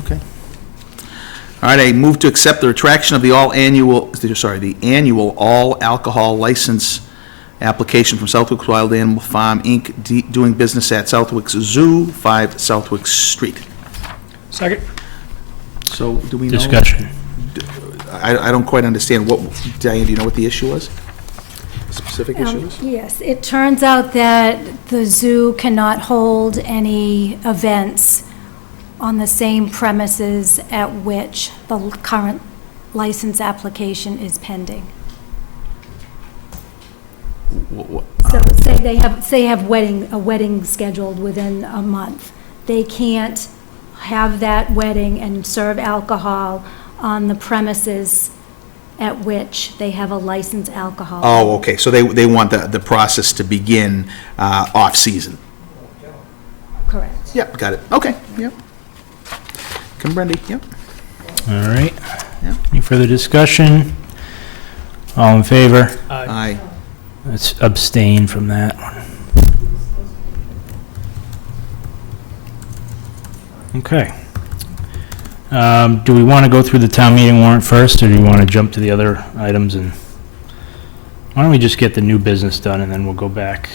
Okay. All right, I move to accept the retraction of the annual all alcohol license application from Southwick Wild Animal Farm, Inc., doing business at Southwick Zoo, 5 Southwick Street. Second. So, do we know? Discussion. I don't quite understand. Diane, do you know what the issue was? Specific issue is? Yes, it turns out that the zoo cannot hold any events on the same premises at which the current license application is pending. So say they have a wedding scheduled within a month. They can't have that wedding and serve alcohol on the premises at which they have a licensed alcohol. Oh, okay, so they want the process to begin off-season. Correct. Yep, got it. Okay, yep. Comprendy, yep. All right. Yeah. Any further discussion? All in favor? Aye. Let's abstain from that one. Okay. Do we want to go through the town meeting warrant first, or do you want to jump to the other items? And why don't we just get the new business done, and then we'll go back.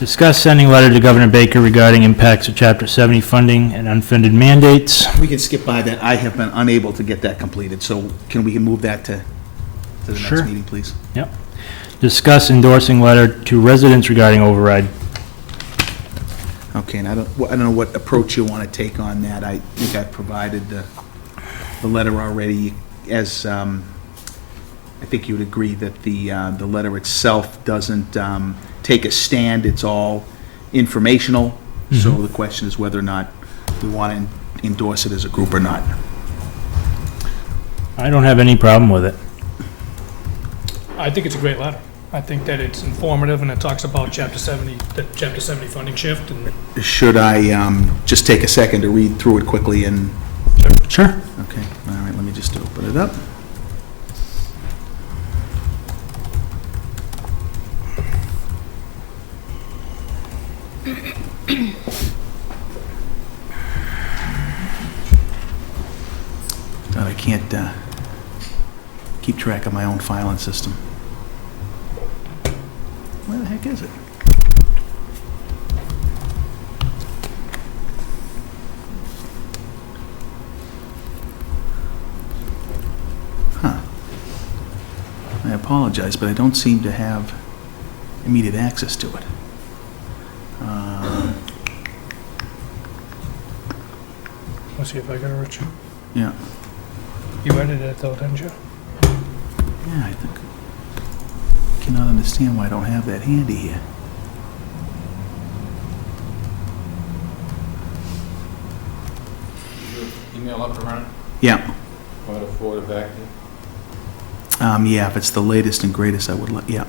Discuss sending letter to Governor Baker regarding impacts of Chapter 70 funding and unfunded mandates. We can skip by that. I have been unable to get that completed, so can we move that to the Sure. next meeting, please? Yep. Discuss endorsing letter to residents regarding override. Okay, and I don't know what approach you want to take on that. I think I provided the letter already, as I think you would agree that the letter itself doesn't take a stand. It's all informational. So the question is whether or not we want to endorse it as a group or not. I don't have any problem with it. I think it's a great letter. I think that it's informative and it talks about Chapter 70, the Chapter 70 funding shift. And Should I just take a second to read through it quickly and... Sure. Okay, all right, let me just open it up. I can't keep track of my own filing system. Where the heck is it? Huh. I apologize, but I don't seem to have immediate access to it. let's see if I got it, Richard. Yeah. You edited it though, didn't you? Yeah, I think. Cannot understand why I don't have that handy here. Email up and run it? Yeah. Want to forward it back to you? Yeah, if it's the latest and greatest, I would let, yeah.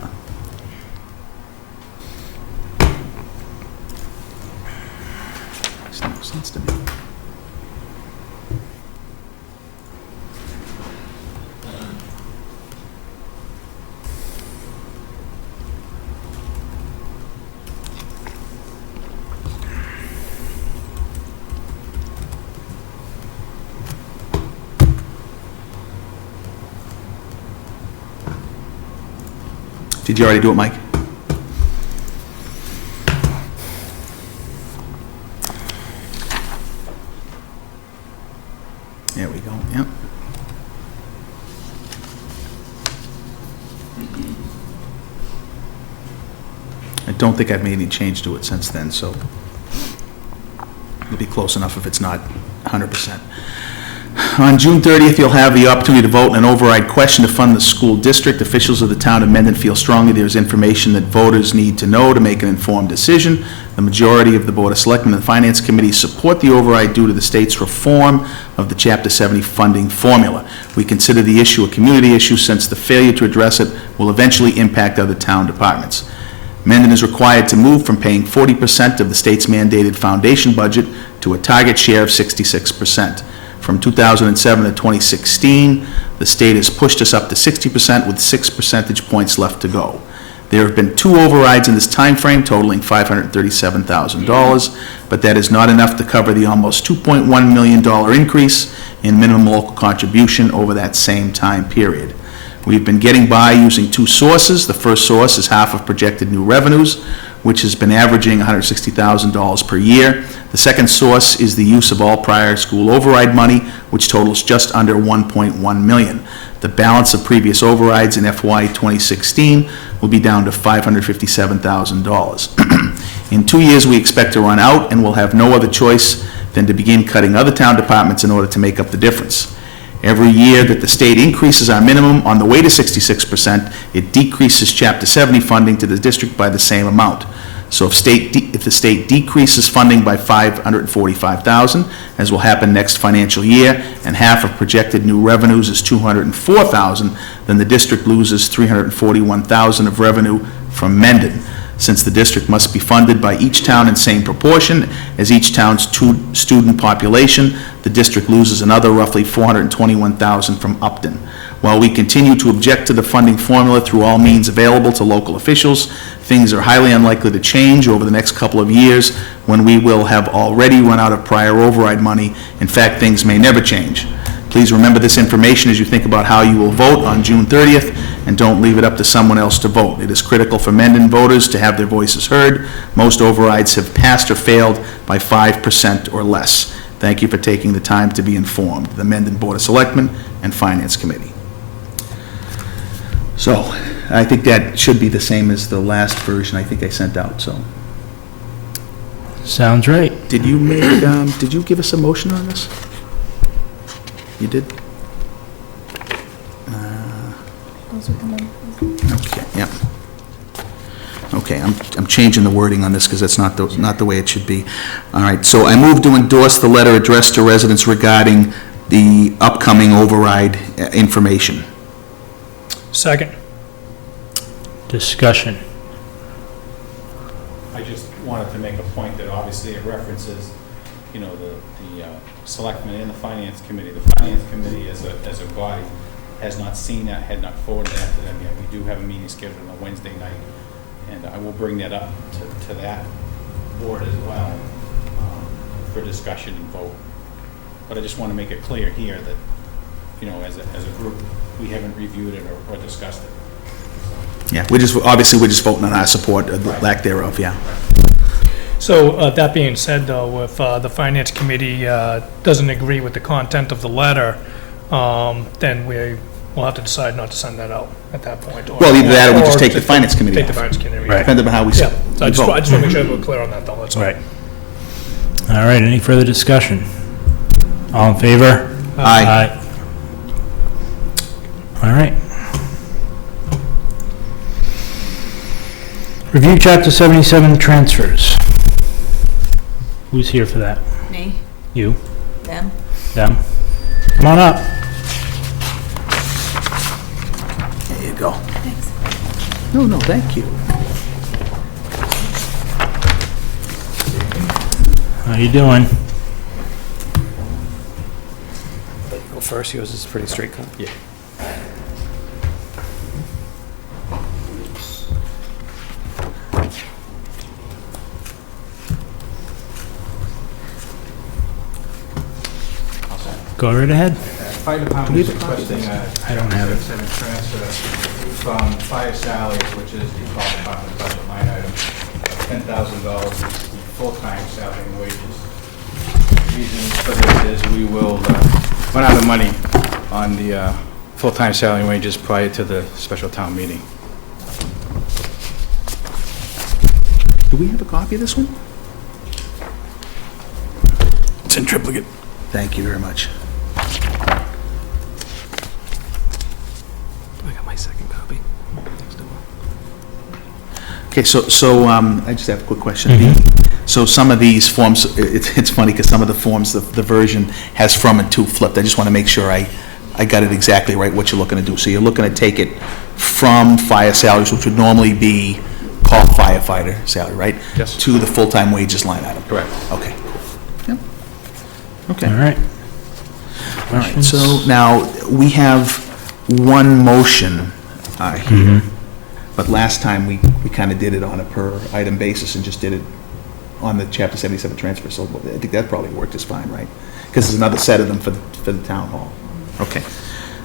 Makes no sense to me. Did you already do it, Mike? There we go, yep. I don't think I've made any change to it since then, so it'll be close enough if it's not 100%. On June 30th, you'll have the opportunity to vote in an override question to fund the school district. Officials of the town of Mendon feel strongly there is information that voters need to know to make an informed decision. The majority of the Board of Selectmen and the Finance Committee support the override due to the state's reform of the Chapter 70 funding formula. We consider the issue a community issue since the failure to address it will eventually impact other town departments. Mendon is required to move from paying 40% of the state's mandated foundation budget to a target share of 66%. From 2007 to 2016, the state has pushed us up to 60% with 6 percentage points left to go. There have been 2 overrides in this time frame totaling $537,000, but that is not enough to cover the almost $2.1 million increase in minimum local contribution over that same time period. We've been getting by using 2 sources. The first source is half of projected new revenues, which has been averaging $160,000 per year. The second source is the use of all prior school override money, which totals just under $1.1 million. The balance of previous overrides in FY 2016 will be down to $557,000. In 2 years, we expect to run out, and we'll have no other choice than to begin cutting other town departments in order to make up the difference. Every year that the state increases our minimum on the way to 66%, it decreases Chapter 70 funding to the district by the same amount. So if the state decreases funding by $545,000, as will happen next financial year, and half of projected new revenues is $204,000, then the district loses $341,000 of revenue from Mendon. Since the district must be funded by each town in same proportion as each town's student population, the district loses another roughly $421,000 from Upton. While we continue to object to the funding formula through all means available to local officials, things are highly unlikely to change over the next couple of years when we will have already run out of prior override money. In fact, things may never change. Please remember this information as you think about how you will vote on June 30th, and don't leave it up to someone else to vote. It is critical for Mendon voters to have their voices heard. Most overrides have passed or failed by 5% or less. Thank you for taking the time to be informed. The Mendon Board of Selectmen and Finance Committee. So, I think that should be the same as the last version I think I sent out, so. Sounds right. Did you give us a motion on this? You did? Okay, yeah. Okay, I'm changing the wording on this because that's not the way it should be. All right, so I move to endorse the letter addressed to residents regarding the upcoming override information. Second. Discussion. I just wanted to make a point that obviously it references, you know, the Selectmen and the Finance Committee. The Finance Committee as a body has not seen that, had not forwarded that to them yet. We do have a meeting scheduled on a Wednesday night, and I will bring that up to that board as well for discussion and vote. But I just want to make it clear here that, you know, as a group, we haven't reviewed it or discussed it. Yeah, we're just voting on our support, or the lack thereof, yeah. So that being said, though, if the Finance Committee doesn't agree with the content of the letter, then we'll have to decide not to send that out at that point. Well, either that or we just take the Finance Committee Take the off. Finance Committee. Right. Depending on how we Yeah, so I just vote. want to make sure we're clear on that, though, that's all. Right. All right, any further discussion? All in favor? Aye. All right. Review Chapter 77 transfers. Who's here for that? Me, You? them. Them? Come on up. There you go. No, thank you. How you doing? Go first, yours is pretty straight cut. Yeah. Go right ahead. Fire department is requesting a I don't have it. transfer from fire salaries, which is the fire department budget line item, $10,000 full-time salary and wages. Reason for this is we will run out of money on the full-time salary and wages prior to the special town meeting. Do we have a copy of this one? It's in triplicate. Thank you very much. I got my second copy. Okay, so I just have a quick question. So some of these forms, it's funny because some of the forms, the version has from and to flipped. I just want to make sure I got it exactly right, what you're looking to do. So you're looking to take it from fire salaries, which would normally be called firefighter salary, right? Yes. To the full-time wages line item. Correct. Okay. Yep. Okay. All right. All right, so now, we have one motion here, but last time we we kind of did it on a per item basis and just did it on the Chapter 77 transfer, so I think that probably worked just fine, right? Because there's another set of them for the town hall. Okay.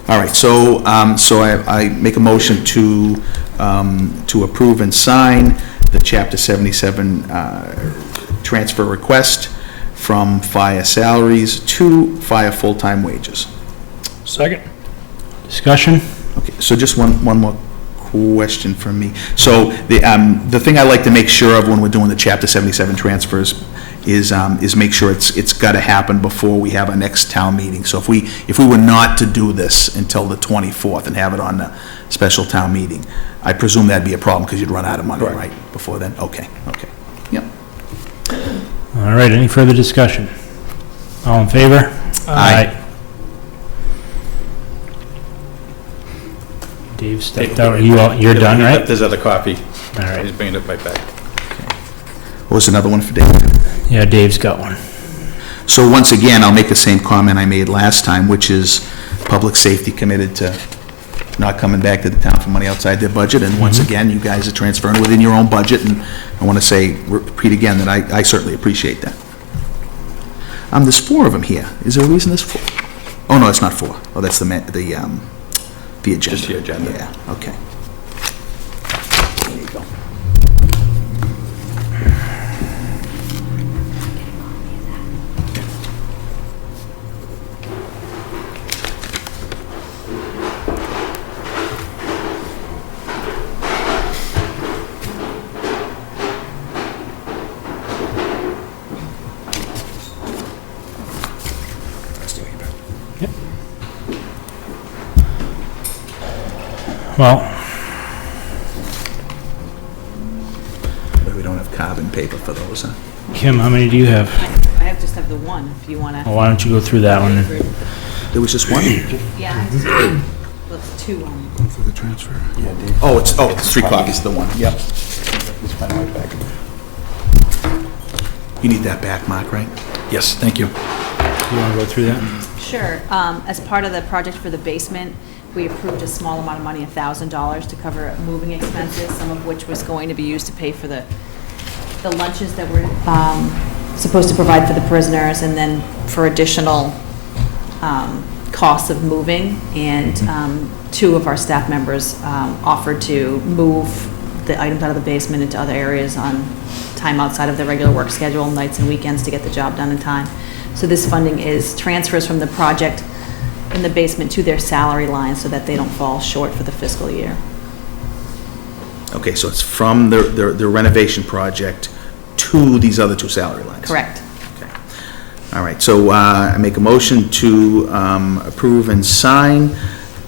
All right, so, I make a motion to approve and sign the Chapter 77 transfer request from fire salaries to fire full-time wages. Second. Discussion? Okay, so just one more question from me. So the thing I like to make sure of when we're doing the Chapter 77 transfers is make sure it's got to happen before we have our next town meeting. So if we were not to do this until the 24th and have it on the special town meeting, I presume that'd be a problem because you'd run out of money, right, before then? Okay, yep. All right, any further discussion? All in favor? Aye. Dave stepped out. You're done, right? There's other copy. All I right. just bring it right back. What was another one for Dave? Yeah, Dave's got one. So once again, I'll make the same comment I made last time, which is public safety committed to not coming back to the town for money outside their budget. And once again, you guys are transferring within your own budget. And I want to repeat again, that I certainly appreciate that. There's 4 of them here. Is there a reason there's 4? Oh, no, it's not 4. Oh, that's the agenda. Just the agenda. Yeah, okay. There you go. Well, But we don't have carbon paper for those, huh? Kim, how many do you have? I just have the one, if you want to. Well, why don't you go through that one? There was just one? Yeah, well, it's 2. For the transfer? Oh, it's 3 copies of the one, yep. You need that back, Mark, right? Yes, thank you. You want to go through that? Sure. As part of the project for the basement, we approved a small amount of money, $1,000, to cover moving expenses, some of which was going to be used to pay for the lunches that we're supposed to provide for the prisoners, and then for additional costs of moving. And 2 of our staff members offered to move the items out of the basement into other areas on time outside of the regular work schedule, nights and weekends, to get the job done in time. So this funding is transfers from the project in the basement to their salary line so that they don't fall short for the fiscal year. Okay, so it's from the renovation project to these other 2 salary lines? Correct. Okay. All right, so I make a motion to approve and sign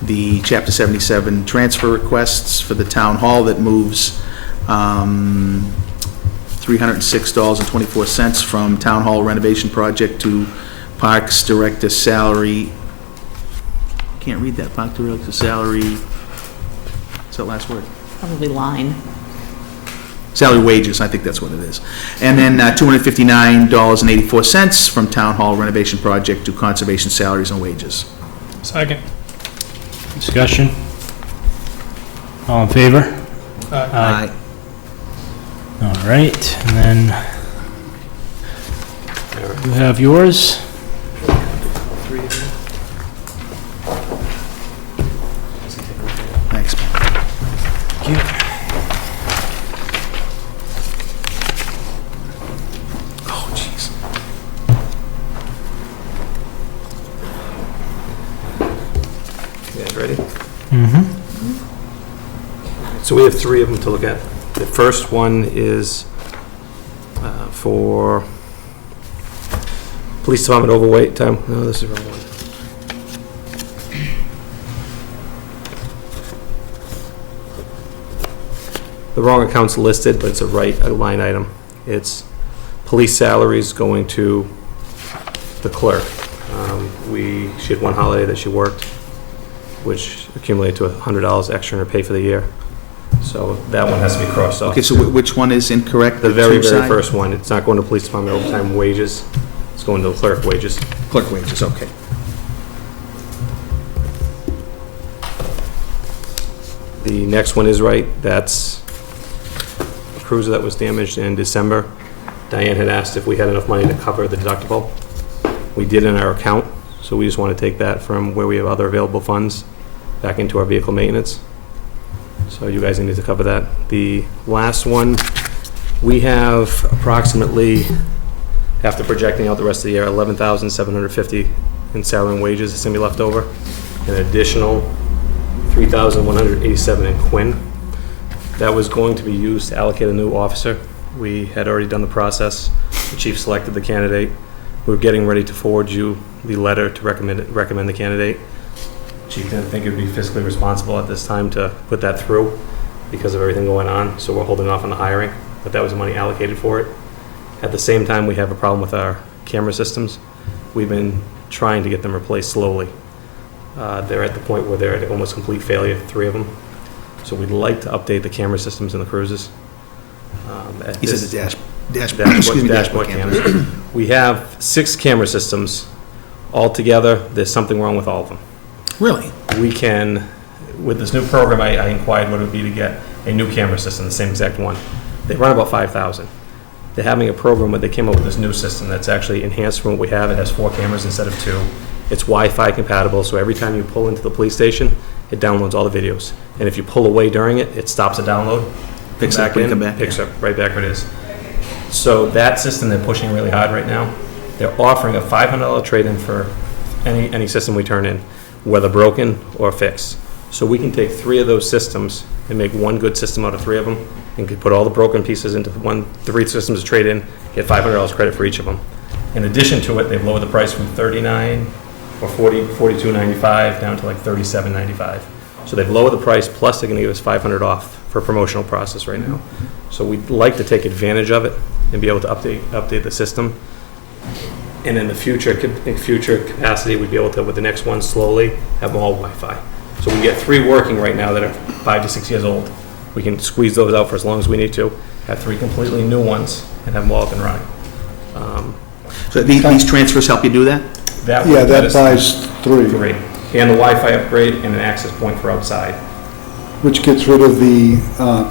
the Chapter 77 transfer requests for the town hall that moves $306.24 from town hall renovation project to parks director salary. Can't read that, park director salary. What's that last word? Probably line. Salary wages, I think that's what it is. And then $259.84 from town hall renovation project to conservation salaries and wages. Second. Discussion? All in favor? Aye. All right, and then you have yours. Thanks. Thank you. Oh, jeez. You guys ready? Mm-hmm. So we have 3 of them to look at. The first one is for police department overweight time. No, this is the wrong one. The wrong account's listed, but it's a line item. It's police salaries going to the clerk. She had one holiday that she worked, which accumulated to $100 extra in her pay for the year. So that one has to be crossed off. Okay, so which one is incorrect? The very, two very side? first one, it's not going to police department overtime wages, it's going to clerk wages. Clerk wages, okay. The next one is right, that's cruiser that was damaged in December. Diane had asked if we had enough money to cover the deductible. We did in our account, so we just want to take that from where we have other available funds back into our vehicle maintenance. So you guys need to cover that. The last one, we have approximately, after projecting out the rest of the year, $11,750 in salary and wages that's going to be left over. An additional $3,187 in Quinn. That was going to be used to allocate a new officer. We had already done the process. The chief selected the candidate. We were getting ready to forward you the letter to recommend the candidate. Chief didn't think it would be fiscally responsible at this time to put that through because of everything going on, so we're holding off on the hiring, but that was the money allocated for it. At the same time, we have a problem with our camera systems. We've been trying to get them replaced slowly. They're at the point where they're at almost complete failure, 3 of them. So we'd like to update the camera systems in the cruises. He says the dashboard cameras. cameras. We have 6 camera systems altogether. There's something wrong with all of them. Really? We can, with this new program, I inquired what it would be to get a new camera system, the same exact one. They run about $5,000. They're having a program where they came up with this new system that's actually enhanced from what we have. It has 4 cameras instead of 2. It's Wi-Fi compatible, so every time you pull into the police station, it downloads all the videos. And if you pull away during it, it stops the download. Picks up when you come back. Picks up right back where it is. So that system they're pushing really hard right now. They're offering a $500 trade-in for any system we turn in, whether broken or fixed. So we can take 3 of those systems and make one good system out of 3 of them, and could put all the broken pieces into 3 systems to trade in, get $500 credit for each of them. In addition to it, they've lowered the price from $39 or $42.95 down to like $37.95. So they've lowered the price, plus they're going to give us $500 off for a promotional process right now. So we'd like to take advantage of it and be able to update the system. And in the future capacity, we'd be able to, with the next one, slowly have them all Wi-Fi. So we get 3 working right now that are 5 to 6 years old. We can squeeze those out for as long as we need to, have 3 completely new ones, and have them all up and running. So these transfers help you do that? That buys 3. 3. And the Wi-Fi upgrade and an access point for outside. Which gets rid of the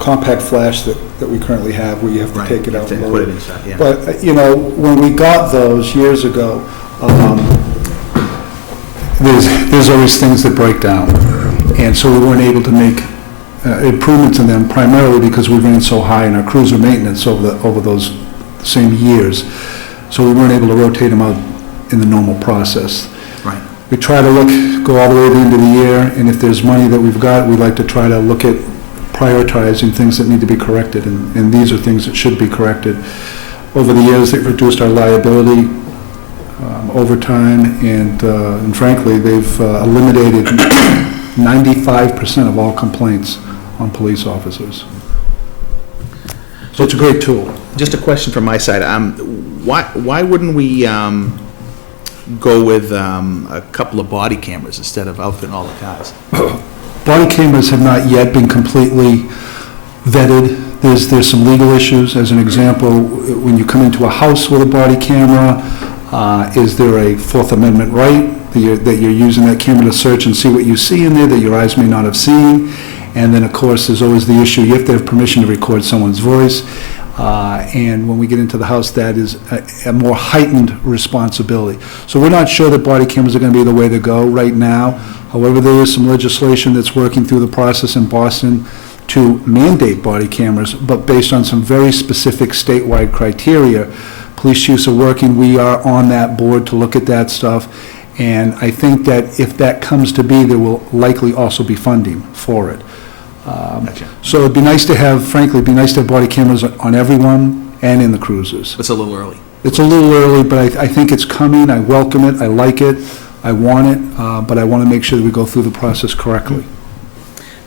compact flash that we currently have, where you have to Right. take it out and Put load it it. inside, yeah. But, when we got those years ago, there's always things that break down. And so we weren't able to make improvements in them, primarily because we ran so high in our cruiser maintenance over those same years. So we weren't able to rotate them out in the normal process. Right. We try to go all the way to the end of the year, and if there's money that we've got, we like to try to look at prioritizing things that need to be corrected, and these are things that should be corrected. Over the years, they've reduced our liability over time, and frankly, they've eliminated 95% of all complaints on police officers. So it's a great tool. Just a question from my side. Why wouldn't we go with a couple of body cameras instead of outfitting all the cars? Body cameras have not yet been completely vetted. There's some legal issues. As an example, when you come into a house with a body camera, is there a Fourth Amendment right that you're using that camera to search and see what you see in there that your eyes may not have seen? And then, of course, there's always the issue, you have to have permission to record someone's voice. And when we get into the house, that is a more heightened responsibility. So we're not sure that body cameras are going to be the way to go right now. However, there is some legislation that's working through the process in Boston to mandate body cameras, but based on some very specific statewide criteria. Police chiefs are working. We are on that board to look at that stuff. And I think that if that comes to be, there will likely also be funding for it. Gotcha. So it'd be nice to have, frankly, it'd be nice to have body cameras on everyone and in the cruisers. It's a little early. It's a little early, but I think it's coming. I welcome it. I like it. I want it, but I want to make sure that we go through the process correctly.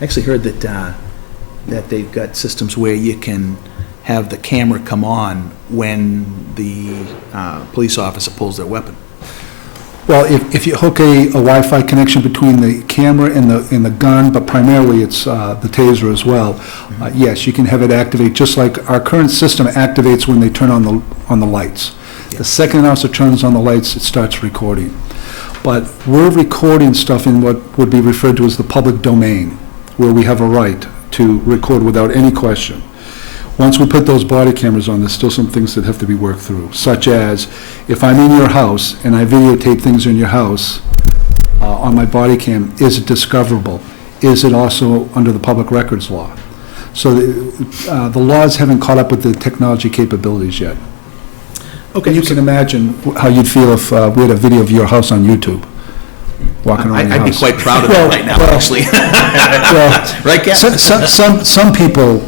I actually heard that they've got systems where you can have the camera come on when the police officer pulls their weapon. Well, if you hook a Wi-Fi connection between the camera and the gun, but primarily it's the taser as well, yes, you can have it activate just like our current system activates when they turn on the lights. Yeah. The second an officer turns on the lights, it starts recording. But we're recording stuff in what would be referred to as the public domain, where we have a right to record without any question. once we put those body cameras on, there's still some things that have to be worked through, such as, if I'm in your house and I videotape things in your house on my body cam, is it discoverable? Is it also under the public records law? So the laws haven't caught up with the technology capabilities yet. Okay, You can imagine how you'd feel if we had a video of your house on YouTube, walking around your I'd be house. quite proud of that right now, actually. Well, Right, Kat? some people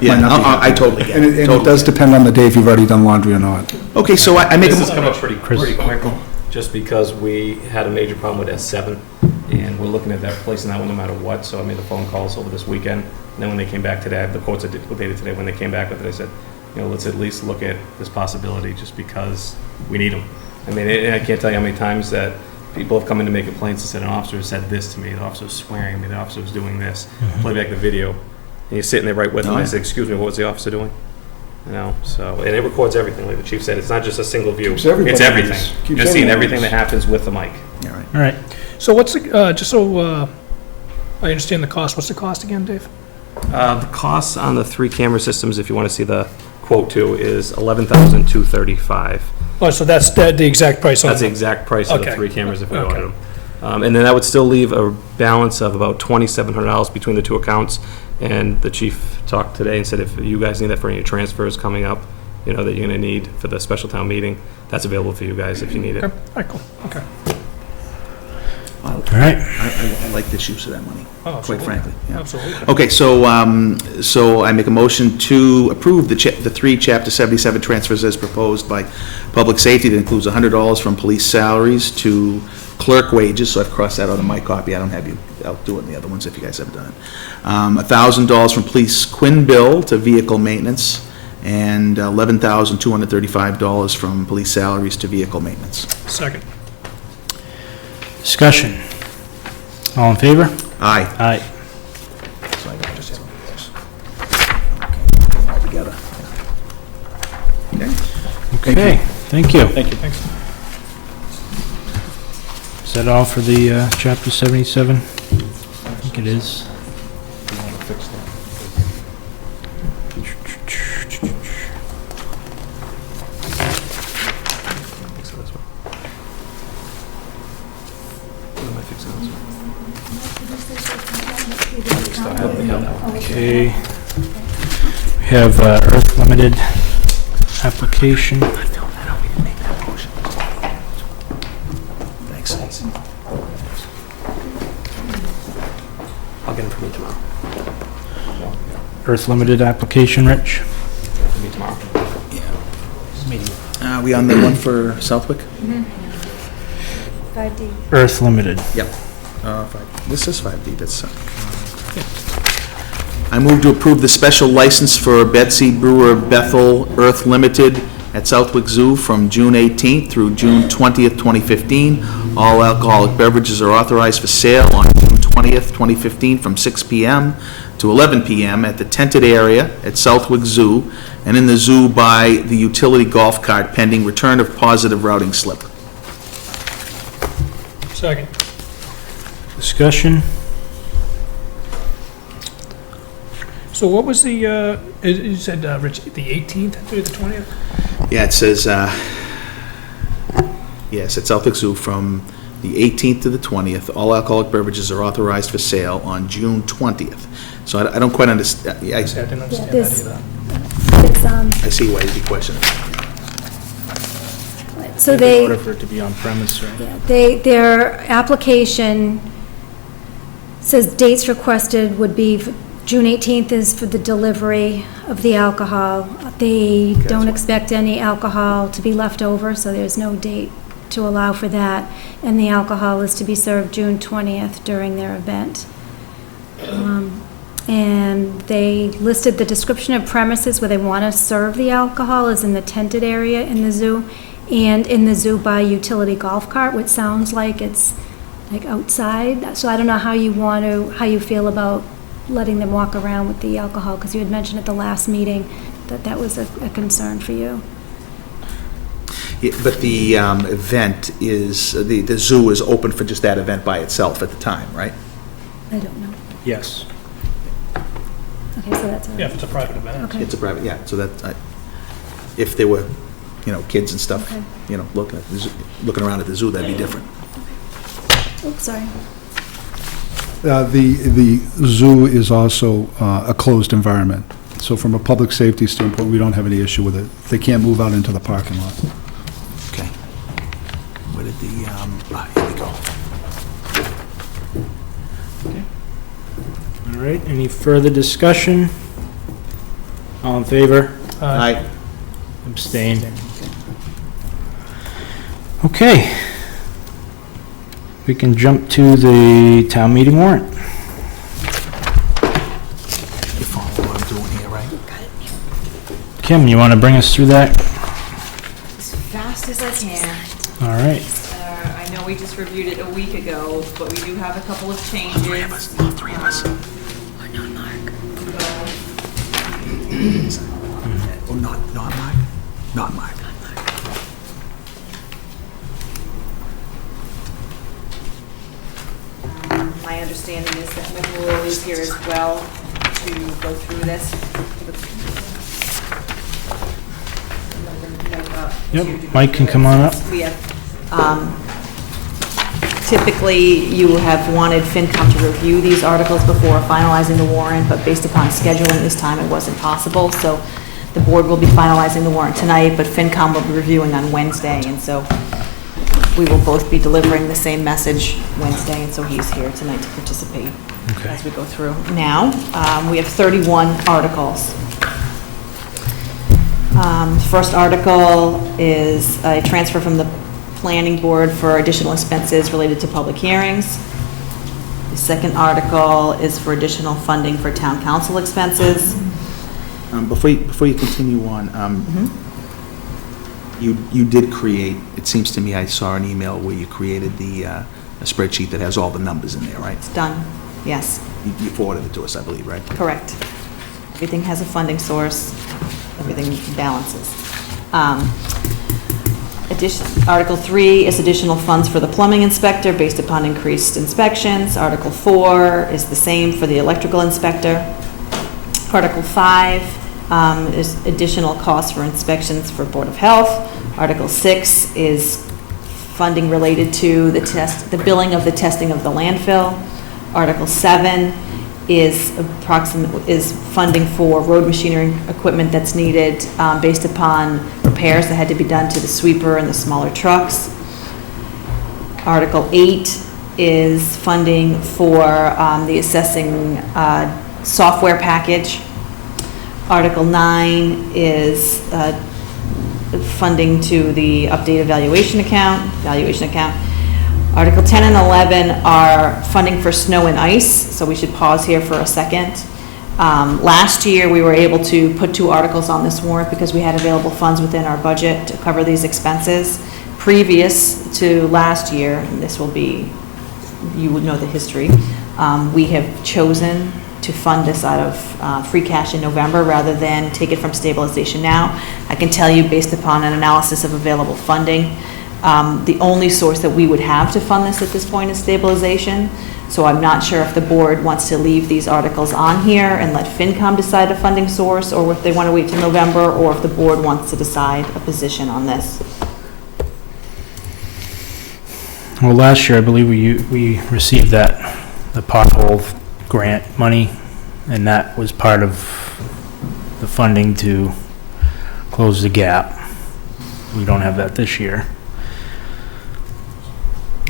Yeah, might not be I totally get And it. it Totally does get it. depend on the day if you've already done laundry or not. Okay, so I make This a, has come up pretty Chris. quick, just because we had a major problem with S7, and we're looking at that, replacing that one no matter what, so I made the phone calls over this weekend, and then when they came back today, I have the quotes I did dated today, when they came back with it, I said, let's at least look at this possibility, just because we need them. I mean, and I can't tell you how many times that people have come in to make complaints and said, an officer said this to me, the officer was swearing at me, the officer was doing this, play back the video, and you're sitting there right with them, I said, excuse me, what was the officer doing? So, and it records everything, like the chief said, it's not just a single view, Keeps everybody it's everything. honest. Keeps You're seeing everyone everything that honest. happens with the mic. yeah, right. All right. So what's the, just so I understand the cost, what's the cost again, Dave? The costs on the 3 camera systems, if you want to see the quote too, is $11,235. Oh, so that's the exact price on That's the it? exact price of the Okay. 3 cameras if we Okay. ordered them. And then that would still leave a balance of about $2,700 between the 2 accounts. And the chief talked today and said if you guys need that for any transfers coming up, that you're going to need for the special town meeting, that's available for you guys if you need it. Okay, all right, cool, okay. All right. I like this use of that money, Oh, quite absolutely. frankly. Yeah. Absolutely. Okay, so I make a motion to approve the 3 Chapter 77 transfers as proposed by Public Safety. That includes $100 from police salaries to clerk wages, so I've crossed that out on my copy. I don't have you, I'll do it in the other ones if you guys haven't done it. $1,000 from police Quinn bill to vehicle maintenance, and $11,235 from police salaries to vehicle maintenance. Second. Discussion. All in favor? Aye. Aye. So I gotta just have those. Okay, all together. Okay. Okay, thank you. Thank you. Thanks. Is that all for the Chapter 77? I think it is. Fix it this way. What am I fixing this way? Okay. We have Earth Limited application. Thanks. I'll get them from you tomorrow. Earth Limited application, Rich? From me tomorrow. We on the one for Southwick? 5D. Earth Limited. Yep. This is 5D, that's, I move to approve the special license for Betsy Brewer Bethel Earth Limited at Southwick Zoo from June 18th through June 20th, 2015. All alcoholic beverages are authorized for sale on June 20th, 2015, from 6 p.m. to 11 p.m. at the tented area at Southwick Zoo and in the zoo by the utility golf cart pending return of positive routing slip. Second. Discussion. So what was the, you said, Rich, the 18th through the 20th? Yeah, it says, yes, at Southwick Zoo from the 18th to the 20th. All alcoholic beverages are authorized for sale on June 20th. So I don't quite understand, I didn't understand that this- either. It's, I see why you'd be questioning. so In they, order for it to be on premise, right? yeah, their application says dates requested would be, June 18th is for the delivery of the alcohol. They don't expect any alcohol to be left over, so there's no date to allow for that. And the alcohol is to be served June 20th during their event. And they listed the description of premises where they want to serve the alcohol is in the tented area in the zoo and in the zoo by utility golf cart, which sounds like it's like outside. So I don't know how you feel about letting them walk around with the alcohol, because you had mentioned at the last meeting that that was a concern for you. Yeah, but the event is, the zoo is open for just that event by itself at the time, right? I don't know. Yes. Okay, so that's, Yeah, if it's a private event. okay. It's a private, yeah, so that, if there were, kids and stuff, Okay. looking around at the zoo, that'd be different. Oops, sorry. The zoo is also a closed environment, so from a public safety standpoint, we don't have any issue with it. They can't move out into the parking lot. Okay. Where did the, here we go. All right, any further discussion? All in favor? Aye. Abstained. Okay. We can jump to the town meeting warrant. You follow what I'm doing here, right? Kim, you want to bring us through that? As fast as I can. All right. I know we just reviewed it a week ago, but we do have a couple of changes. Three of us, all three of us. Oh, not Mark? Not Mark. My understanding is that McRoy is here as well to go through this. Yep, Mike can come on up. We have, typically, you have wanted FinCom to review these articles before finalizing the warrant, but based upon scheduling this time, it wasn't possible. So the board will be finalizing the warrant tonight, but FinCom will be reviewing on Wednesday, and so we will both be delivering the same message Wednesday, and so he's here tonight to participate Okay. as we go through. Now, we have 31 articles. First article is a transfer from the planning board for additional expenses related to public hearings. The second article is for additional funding for town council expenses. Before you continue on, you did create, it seems to me I saw an email where you created a spreadsheet that has all the numbers in there, right? It's done, yes, You forwarded it to us, I believe, right? correct. Everything has a funding source, everything balances. Article 3 is additional funds for the plumbing inspector based upon increased inspections. Article 4 is the same for the electrical inspector. Article 5 is additional costs for inspections for Board of Health. Article 6 is funding related to the billing of the testing of the landfill. Article 7 is funding for road machinery equipment that's needed based upon repairs that had to be done to the sweeper and the smaller trucks. Article 8 is funding for the assessing software package. Article 9 is funding to the updated valuation account. Article 10 and 11 are funding for snow and ice, so we should pause here for a second. Last year, we were able to put 2 articles on this warrant because we had available funds within our budget to cover these expenses. Previous to last year, and this will be, you would know the history, we have chosen to fund this out of free cash in November rather than take it from stabilization now. I can tell you, based upon an analysis of available funding, the only source that we would have to fund this at this point is stabilization. So I'm not sure if the board wants to leave these articles on here and let FinCom decide a funding source, or if they want to wait till November, or if the board wants to decide a position on this. Well, last year, I believe we received the pothole grant money, and that was part of the funding to close the gap. We don't have that this year.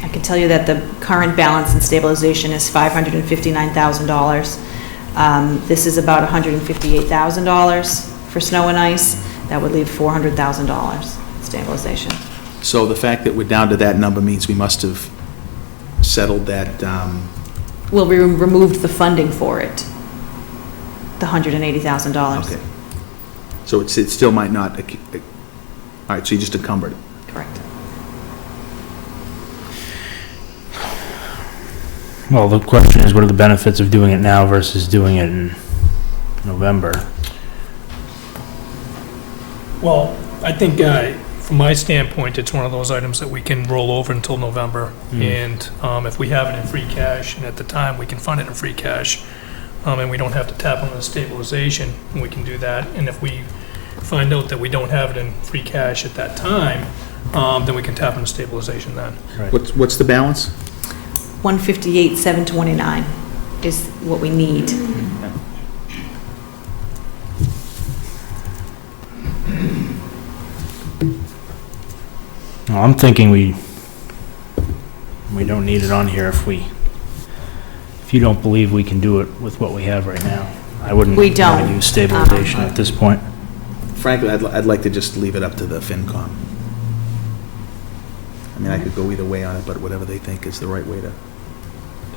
I can tell you that the current balance in stabilization is $559,000. This is about $158,000 for snow and ice. That would leave $400,000 stabilization. So the fact that we're down to that number means we must have settled that, Well, we removed the funding for it, the $180,000. okay. So it still might not, all right, so you just encumbered it. Correct. Well, the question is, what are the benefits of doing it now versus doing it in November? Well, I think, from my standpoint, it's one of those items that we can roll over until November. And if we have it in free cash, and at the time we can fund it in free cash, and we don't have to tap on the stabilization, and we can do that. And if we find out that we don't have it in free cash at that time, then we can tap on the stabilization then. What's the balance? 158,729 is what we need. No, I'm thinking we don't need it on here if you don't believe we can do it with what we have right now. I wouldn't We want don't. to use stabilization at this point. Frankly, I'd like to just leave it up to the FinCom. I mean, I could go either way on it, but whatever they think is the right way to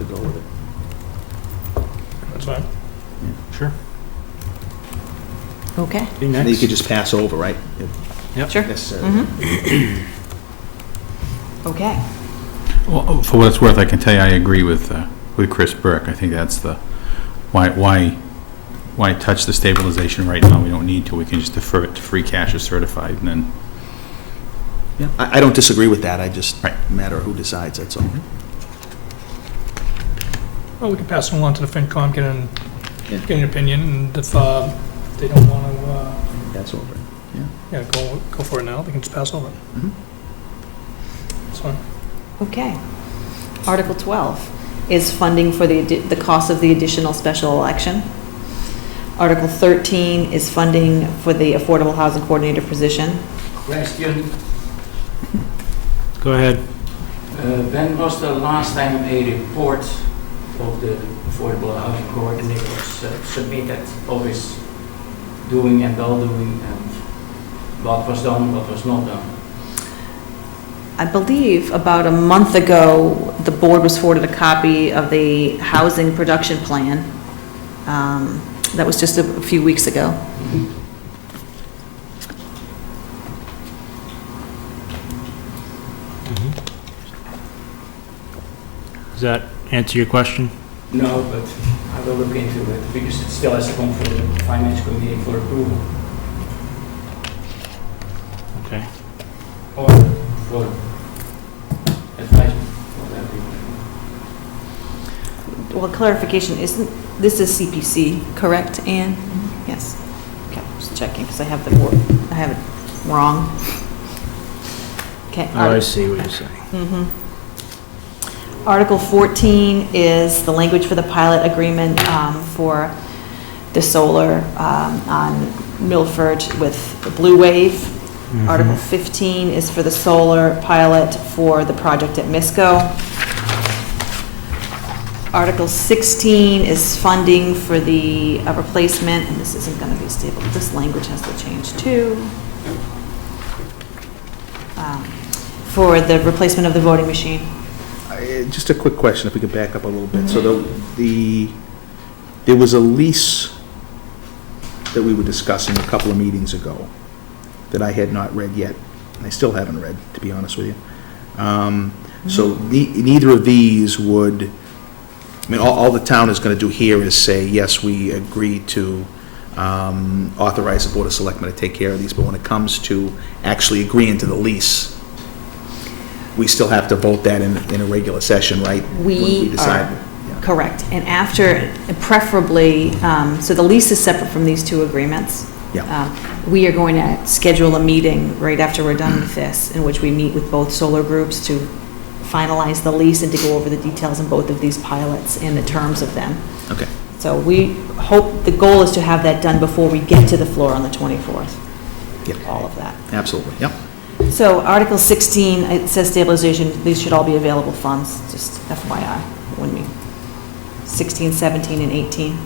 go with it. That's fine. Sure. Okay, Be And you next. could just pass over, right? If sure. necessary. Okay. Well, for what it's worth, I can tell you I agree with Chris Burke. I think that's the, why touch the stabilization right now? We don't need to. We can just defer it to free cash or certified, and then, Yeah, I don't disagree with that, I just, Right. matter who decides, that's all. Well, we can pass it along to the FinCom, get an Yeah. opinion, and if they don't want to, That's over. go for it now, they can just pass over it. Mhm. That's fine. Okay. Article 12 is funding for the cost of the additional special election. Article 13 is funding for the Affordable Housing Coordinator position. Question, Go ahead. when was the last time a report of the Affordable Housing Coordinator was submitted? Always doing and all doing, and what was done, what was not done? I believe about a month ago, the board was forwarded a copy of the housing production plan. That was just a few weeks ago. Does that answer your question? No, but I will look into it because it still has to come for the Finance Committee for approval Okay. or for advisement. Whatever you want. Well, clarification, isn't, this is CPC, correct, Ann? Yes. Okay, just checking, because I have it wrong. Okay. Oh, I see what you're saying. Mhm. Article 14 is the language for the pilot agreement for the solar on Milford with Blue Wave. Article 15 is for the solar pilot for the project at Misco. Article 16 is funding for the replacement, and this isn't going to be stable, this language has to change too, for the replacement of the voting machine. Just a quick question, if we could back up a little bit. So there was a lease that we were discussing a couple of meetings ago that I had not read yet, and I still haven't read, to be honest with you. So neither of these would, I mean, all the town is going to do here is say, yes, we agree to authorize the Board of Selectmen to take care of these, but when it comes to actually agreeing to the lease, we still have to vote that in a regular session, right? When We decide. are, Yeah. correct, and after, preferably, so the lease is separate from these two agreements. Yeah. We are going to schedule a meeting right after we're done with this, in which we meet with both solar groups to finalize the lease and to go over the details in both of these pilots and the terms of them. Okay. So we hope, the goal is to have that done before we get to the floor on the 24th. Yep. All of that. Absolutely, yep. So Article 16, it says stabilization, these should all be available funds, just FYI, when we, 16, 17, and 18.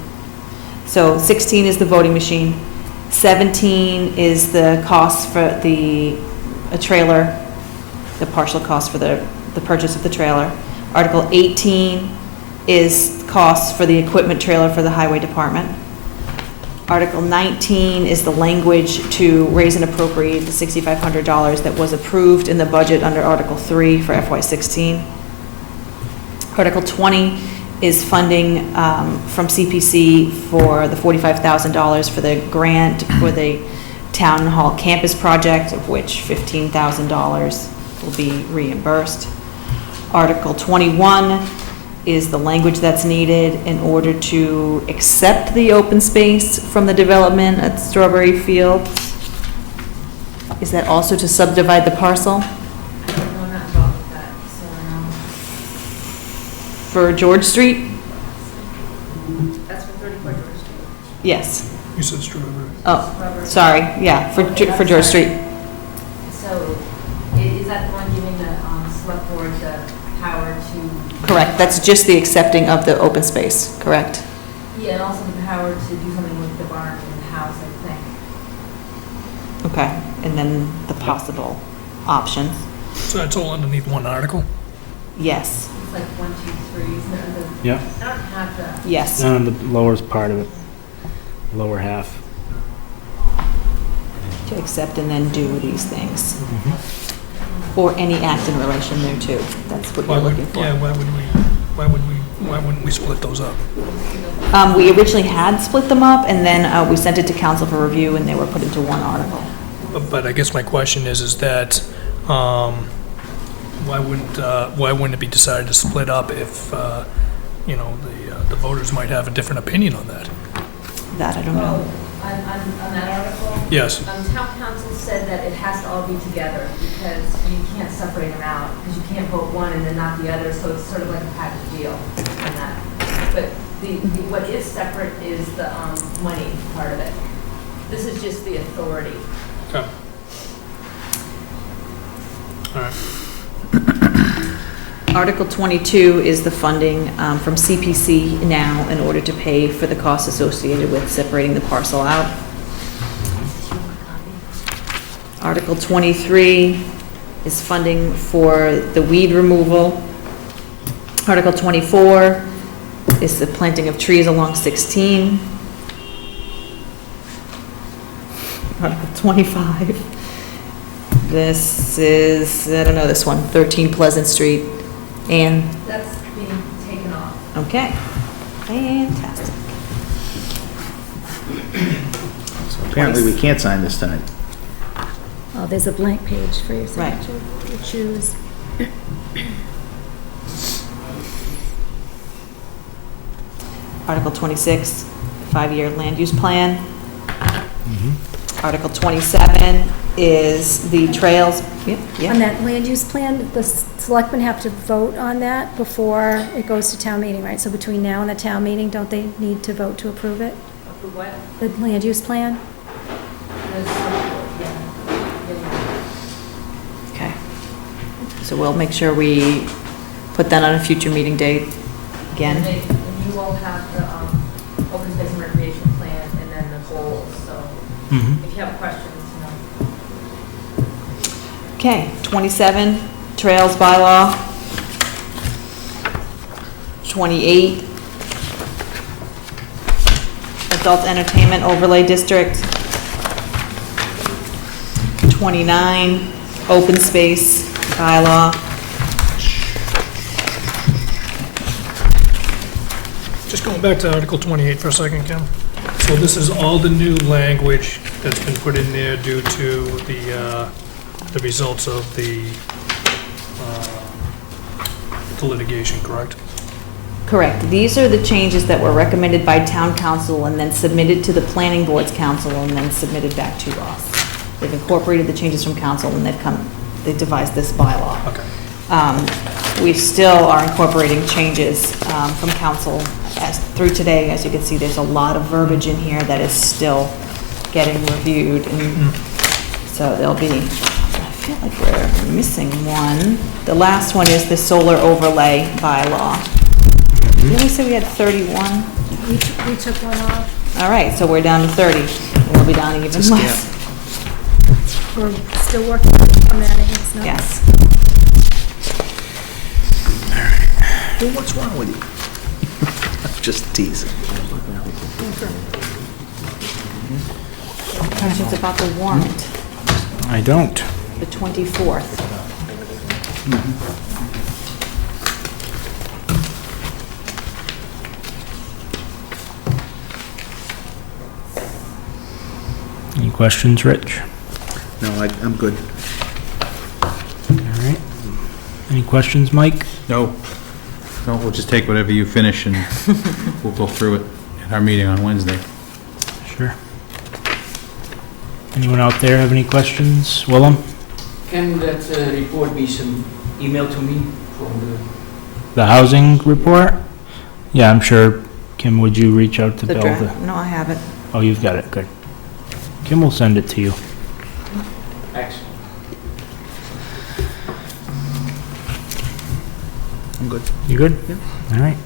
So 16 is the voting machine, 17 is the cost for a trailer, the partial cost for the purchase of the trailer. Article 18 is costs for the equipment trailer for the highway department. Article 19 is the language to raise and appropriate the $6,500 that was approved in the budget under Article 3 for FY16. Article 20 is funding from CPC for the $45,000 for the grant for the Town Hall campus project, of which $15,000 will be reimbursed. Article 21 is the language that's needed in order to accept the open space from the development at Strawberry Fields? Is that also to subdivide the parcel? I'm not involved with that, so I know. For George Street? That's for 34 George Street. Yes. You said Strawberry. Oh, sorry, yeah, for George Street. So, is that the one giving the select board the power to? Correct, that's just the accepting of the open space, correct? Yeah, and also the power to do something with the barn and the house, I think. Okay, and then the possible options. So that's all underneath one article? Yes, It's like 1, 2, 3, isn't it? Yep. I don't have the. yes. On the lower part of it, lower half. To accept and then do these things. Or any act in relation thereto. That's what Why you're would, looking for. yeah, why wouldn't we split those up? We originally had split them up, and then we sent it to council for review, and they were put into one article. But I guess my question is that, why wouldn't it be decided to split up if, the voters might have a different opinion on that? That I don't know. On that article? Yes. Town council said that it has to all be together because you can't separate them out because you can't vote one and then not the other, so it's sort of like a package deal on that. But what is separate is the money part of it. This is just the authority. Okay. All right. Article 22 is the funding from CPC now in order to pay for the costs associated with separating the parcel out. Article 23 is funding for the weed removal. Article 24 is the planting of trees along 16. Article 25. This is, I don't know this one, 13 Pleasant Street. And, That's being taken off. okay, fantastic. So apparently, we can't sign this tonight. Oh, there's a blank page for your Right. signature. You choose. Article 26, 5-year land use plan. Article 27 is the trails, yep, On yep. that land use plan, the selectmen have to vote on that before it goes to town meeting, right? So between now and the town meeting, don't they need to vote to approve it? Approve what? The land use plan? Okay. So we'll make sure we put that on a future meeting date again. And you all have the open space and recreation plan and then the goals, so if you have questions, Okay, 27, trails bylaw. 28, adult entertainment overlay district. 29, open space bylaw. Just going back to Article 28 for a second, Kim. So this is all the new language that's been put in there due to the results of the litigation, correct? Correct. These are the changes that were recommended by town council and then submitted to the planning board's council and then submitted back to us. They've incorporated the changes from council and they devised this bylaw. Okay. We still are incorporating changes from council through today. As you can see, there's a lot of verbiage in here that is still getting reviewed. And so there'll be, I feel like we're missing one. The last one is the solar overlay bylaw. Didn't we say we had 31? We took one off. All right, so we're down to 30. We'll be down even It's a less. We're still working on that, it's not. Yes. Well, what's wrong with you? Just teasing. Questions about the warrant, I don't. the 24th. Any questions, Rich? No, I'm good. All right. Any questions, Mike? No. No, we'll just take whatever you finish and we'll go through it at our meeting on Wednesday. Sure. Anyone out there have any questions? Willem? Can that report be some email to me from The housing report? Yeah, I'm sure. Kim, would you reach out to The Bill? draft, no, I haven't. Oh, you've got it, good. Kim will send it to you. the, excellent. I'm good. You good? Yeah. All right.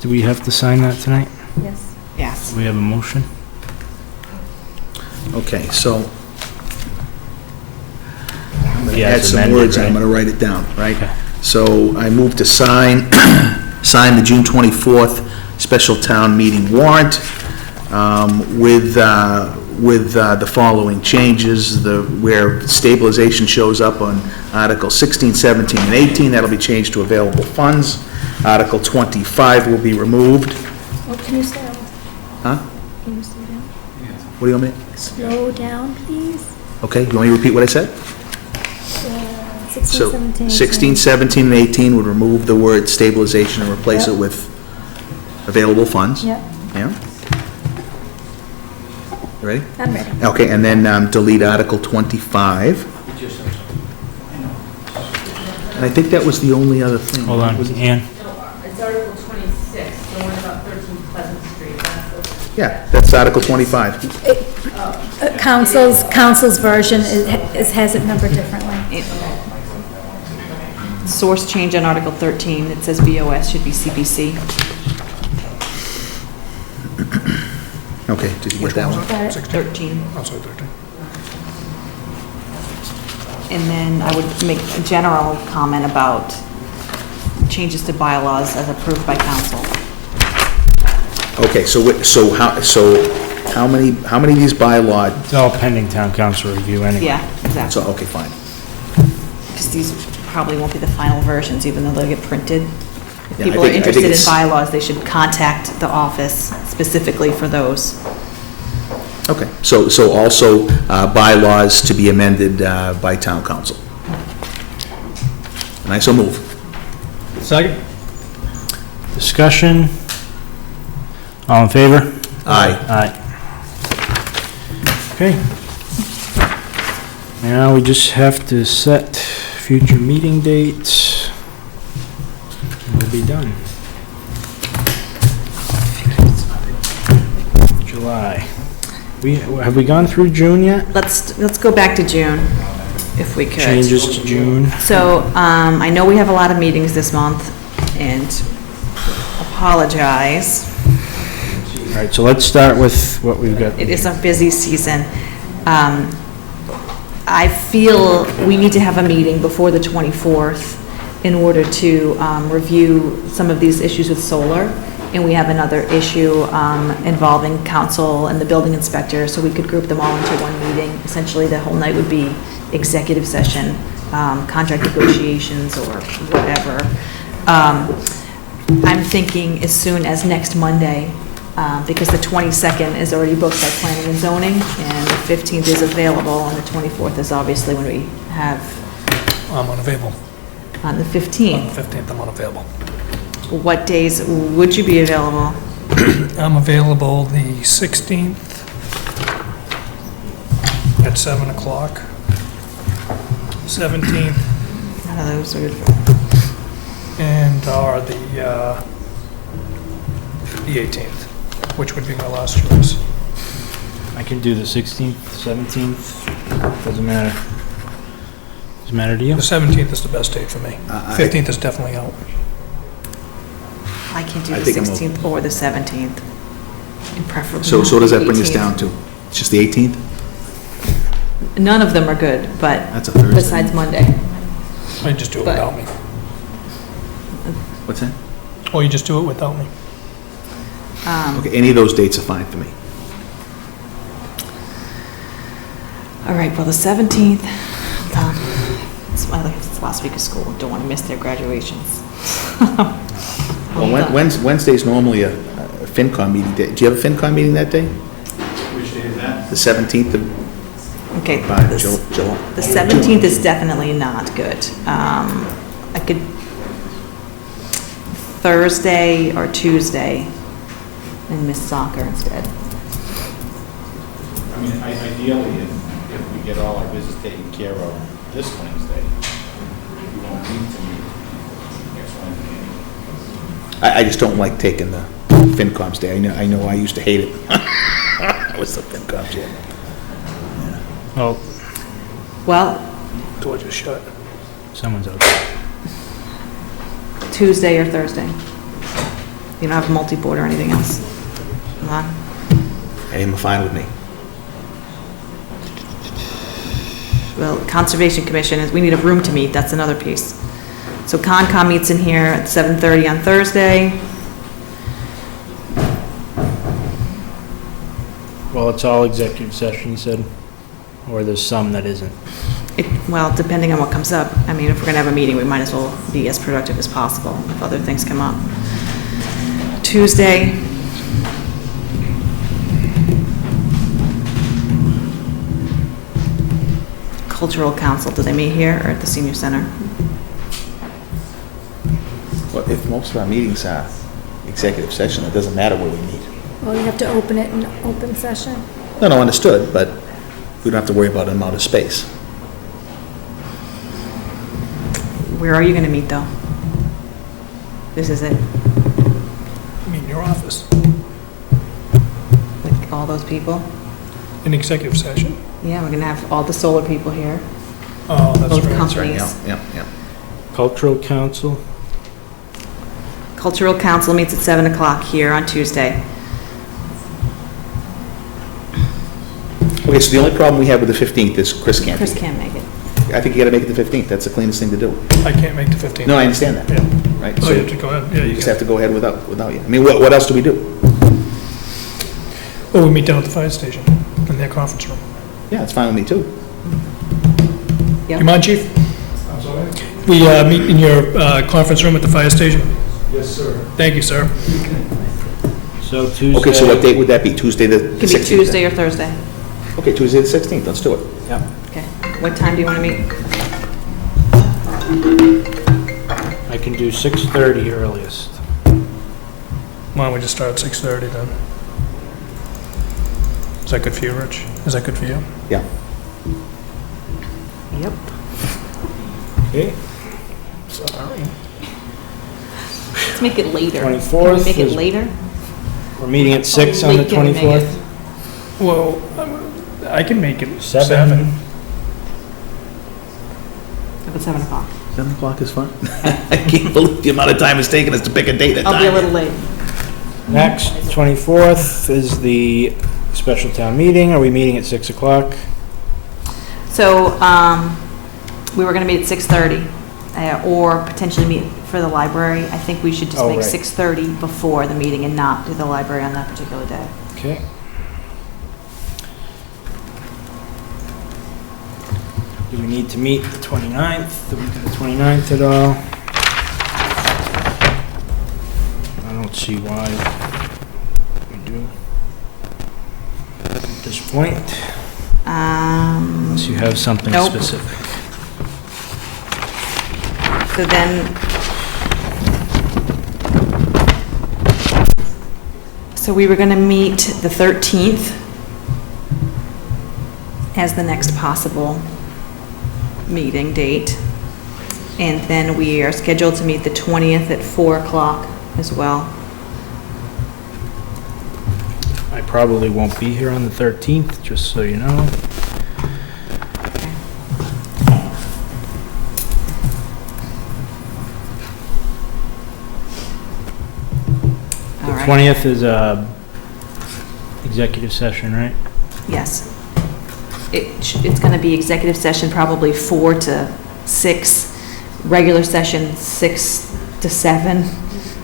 Do we have to sign that tonight? Yes. Yes. Do we have a motion? Okay, so I'm gonna Yeah, add it's some amended, words and I'm right? gonna write it down, right? Okay. So I move to sign the June 24th special town meeting warrant with the following changes, where stabilization shows up on Article 16, 17, and 18, that'll be changed to available funds. Article 25 will be removed. Oh, can you slow? Huh? Can you slow down? What do you want me? Slow down, please. Okay, you want me to repeat what I said? 16, So 17. 16, 17, and 18 would remove the word stabilization and replace it with available funds. Yep, Yeah? You ready? I'm ready. Okay, and then delete Article 25. It just, And I think that was the only other thing. Hold on, Was it? Ann? It's Article 26, the one about 13 Pleasant Street, that's the... Yeah, that's Article 25. Council's version has it numbered differently. Source change on Article 13, it says BOS, should be CPC. Okay, did you get that one? Got it? 13. I'll say 13. And then I would make a general comment about changes to bylaws as approved by council. Okay, how many of these bylaw, It's all pending town council review anyway. Yeah, exactly. so, okay, fine. Because these probably won't be the final versions, even though they'll get printed. If Yeah, I people are think interested in it's- bylaws, they should contact the office specifically for those. Okay, so also bylaws to be amended by town council. And I so move. Second? Discussion? All in favor? Aye. Aye. Okay. Now we just have to set future meeting dates. We'll be done. July. Have we gone through June yet? Let's go back to June, if we could. Changes to June. So, I know we have a lot of meetings this month, and apologize. All right, so let's start with what we've got. It is a busy season. I feel we need to have a meeting before the 24th in order to review some of these issues with solar. And we have another issue involving council and the building inspector, so we could group them all into one meeting. Essentially, the whole night would be executive session, contract negotiations, or whatever. I'm thinking as soon as next Monday, because the 22nd is already booked by planning and zoning, and the 15th is available, and the 24th is obviously when we have I'm unavailable. on the On 15th. the 15th, I'm unavailable. What days would you be available? I'm available the 16th at 7 o'clock. 17th, None of those are, and or the 18th, which would be my last choice. I can do the 16th, 17th, doesn't matter. Doesn't matter to you? The 17th is the best date for me. I- 15th is definitely out. I can do I the think I'm 16th or the 17th, and preferably So not what does the that bring us 18th. down to? It's just the 18th? None of them are good, but That's a Thursday. besides Monday. Or you just do it But- without me. What's that? Or you just do it without me. Okay, any of those dates are fine for me. All right, well, the 17th, it's the last week of school, don't want to miss their graduations. Well, Wednesday's normally a FinCom meeting day. Do you have a FinCom meeting that day? Which day is that? The 17th of Okay, By the July. the 17th is definitely not good. I could, Thursday or Tuesday and miss soccer instead. I mean, ideally, if we get all our business taken care of this Wednesday, we won't need to meet next Wednesday. I just don't like taking the FinCom's day. I know I used to hate it. What's the FinCom's day? Oh, Well, Door just shut. someone's out. Tuesday or Thursday. You don't have multi-board or anything else? Come on. I'm fine with me. Well, Conservation Commission is, we need a room to meet, that's another piece. So Concom meets in here at 7:30 on Thursday. Well, it's all executive session, you said? Or there's some that isn't? Well, depending on what comes up. I mean, if we're gonna have a meeting, we might as well be as productive as possible if other things come up. Tuesday. Cultural Council, do they meet here or at the Senior Center? Well, if most of our meetings are executive session, it doesn't matter where we meet. Well, you have to open it in open session. No, understood, but we don't have to worry about an amount of space. Where are you gonna meet, though? This is it, I mean, your office, with all those people? in executive session. Yeah, we're gonna have all the solar people here, Oh, that's both right. companies. Yeah. Cultural Council? Cultural Council meets at 7 o'clock here on Tuesday. Okay, so the only problem we have with the 15th is Chris can't. Chris can't make it. I think you gotta make it the 15th. That's the cleanest thing to do. I can't make the 15th. No, I understand that, Yeah. right? Oh, So you have to go ahead. Yeah, you you just can. have to go ahead without you. I mean, what else do we do? Well, we meet down at the fire station in their conference room. Yeah, it's fine with me too. Yep. You mind, chief? I'm sorry? We meet in your conference room at the fire station? Yes, sir. Thank you, sir. So Tuesday. Okay, so what date would that be? Tuesday the 16th? It can be Tuesday or Thursday. Okay, Tuesday the 16th, let's do it. Okay. What time do you want to meet? I can do 6:30 earliest. Why don't we just start at 6:30 then? Is that good for you, Rich? Is that good for you? Yeah. Yep. Okay. Sorry. Let's make it later. 24th Can we make it is- later? We're meeting at 6 on the late can we make it? 24th? Well, I can make it 7. 7. About 7 o'clock. 7 o'clock is fine. I can't believe the amount of time it's taken us to pick a date at I'll be a time. little late. Next, 24th is the special town meeting. Are we meeting at 6 o'clock? So, we were gonna meet at 6:30, or potentially meet for the library. I think we should just Oh, make right. 6:30 before the meeting and not do the library on that particular day. Okay. Do we need to meet the 29th, the week of the 29th at all? I don't see why we do at this point, unless you have something Nope. specific. So then, so we were gonna meet the 13th as the next possible meeting date. And then we are scheduled to meet the 20th at 4 o'clock as well. I probably won't be here on the 13th, just so you know. All The right. 20th is executive session, right? Yes. It's going to be executive session probably 4 to 6, regular session 6 to 7,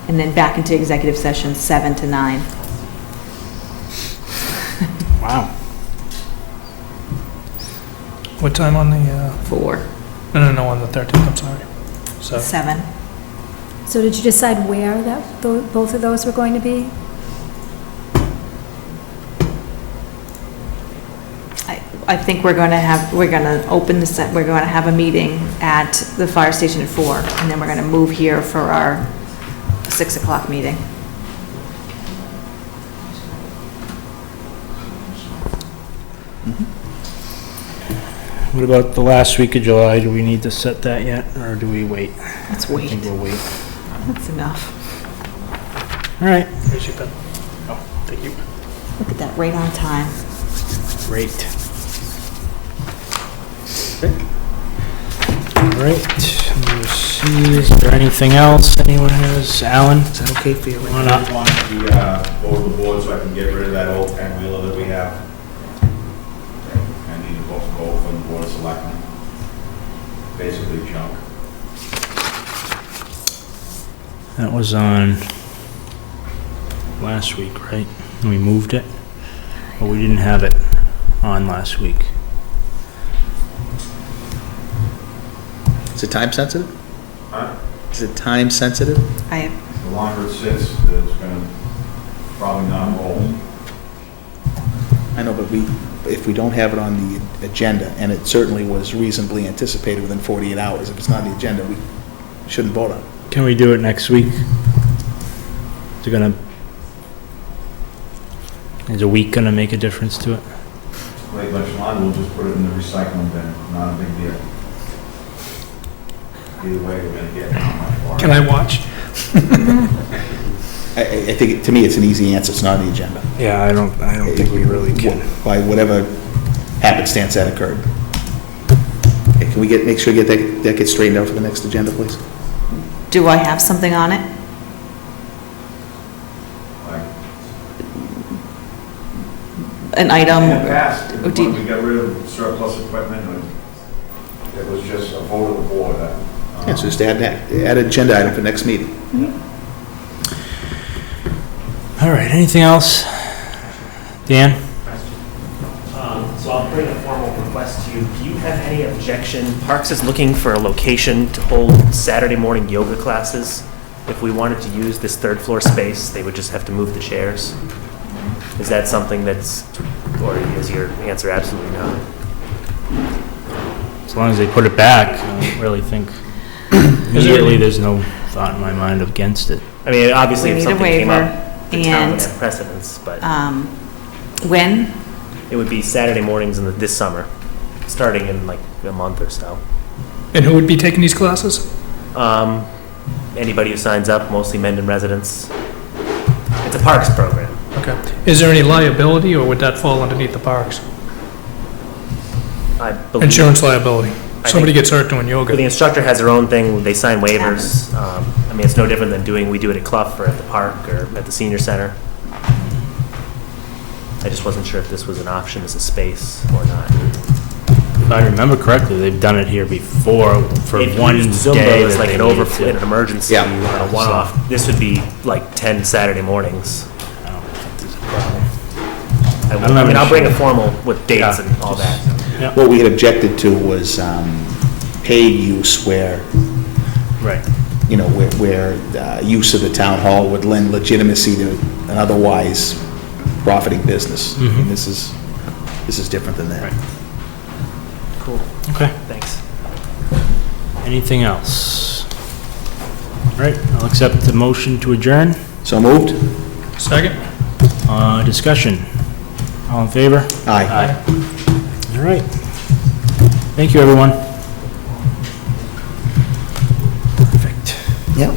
and then back into executive session 7 to 9. Wow. What time on the, 4, no, on the 13th, I'm sorry. So, 7. So did you decide where that, both of those were going to be? I think we're going to have a meeting at the fire station at 4, and then we're going to move here for our 6 o'clock meeting. What about the last week of July? Do we need to set that yet, or do we wait? Let's I wait. think we'll wait. That's enough. All right, Here's your pen. Oh, thank you. Look at that, right on time. great. All right, let's see, is there anything else anyone has? Alan? Is that okay for you? I just want the, over the board so I can get rid of that old 10-wheeler that we have. I need to vote from the board of selectmen. Basically junk. That was on last week, right? We moved it, but we didn't have it on last week. Is it time sensitive? Huh? Is it time sensitive? The longer it sits, it's gonna probably not roll. I know, but if we don't have it on the agenda, and it certainly was reasonably anticipated within 48 hours, if it's not on the agenda, we shouldn't vote on it. Can we do it next week? Is a week gonna make a difference to it? Late much longer, we'll just put it in the recycling bin, not a big deal. Either way, we're gonna get how much for it. Can I watch? I think, to me, it's an easy answer, it's not on the agenda. Yeah, I don't think we really can. By whatever happenstance that occurred. Okay, can we make sure that gets straightened out for the next agenda, please? Do I have something on it? Like, An item? in the past, Oh, do you- when we got rid of surplus equipment, it was just a vote of the board. Yeah, so just add an agenda item for next meeting. All right, anything else? Dan? So I'll bring a formal request to you. Do you have any objection? Parks is looking for a location to hold Saturday morning yoga classes. If we wanted to use this third floor space, they would just have to move the chairs. Is that something that's, or is your answer absolutely not? As long as they put it back, I don't really think, immediately, there's no thought in my mind against it. I mean, obviously, We if need a something came up, waiver, the town would and, have precedence, but When? it would be Saturday mornings this summer, starting in like a month or so. And who would be taking these classes? Anybody who signs up, mostly Mendon residents. It's a parks program. Okay. Is there any liability, or would that fall underneath the parks? I believe. Insurance liability. I Somebody think- gets hurt doing Well, the yoga. instructor has their own thing, they sign waivers. I mean, it's no different than we do it at Clough or at the park or at the senior center. I just wasn't sure if this was an option as a space or not. If I remember correctly, they've done it here before for If you one used Zumba day. as that like they an needed overflow, to. an emergency, Yeah. on a one-off, this would be like 10 Saturday mornings. I don't think there's a problem. I mean, I'll bring a sure. formal with dates Yeah, and all that. Yeah, What we had objected to was paid use where, right. you know, where use of the town hall would lend legitimacy to an otherwise profiting business. I mean, this is different than that. Right. Cool, Okay. thanks. Anything else? All right, I'll accept the motion to adjourn. So moved? Second? Discussion. All in favor? Aye. All right. Thank you, everyone. Perfect. Yep.